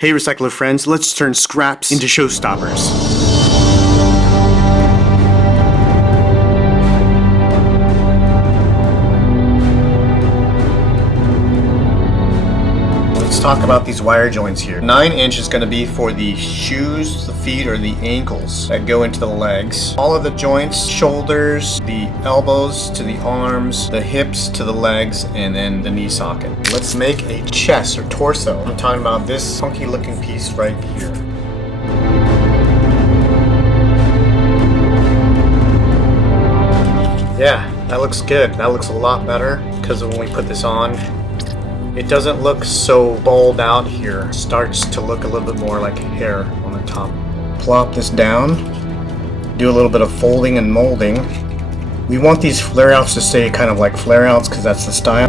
Hey Recycler friends, let's turn scraps into showstoppers. Let's talk about these wire joints here. 9" is going to be for the shoes, the feet, or the ankles that go into the legs. All of the joints, shoulders, the elbows to the arms, the hips to the legs, and then the knee socket. Let's make a chest or torso. I'm talking about this funky looking piece right here. Yeah, that looks good. That looks a lot better because when we put this on, it doesn't look so balled out here. It starts to look a little bit more like hair on the top. Plop this down, do a little bit of folding and molding. We want these flare outs to stay kind of like flare outs because that's the style.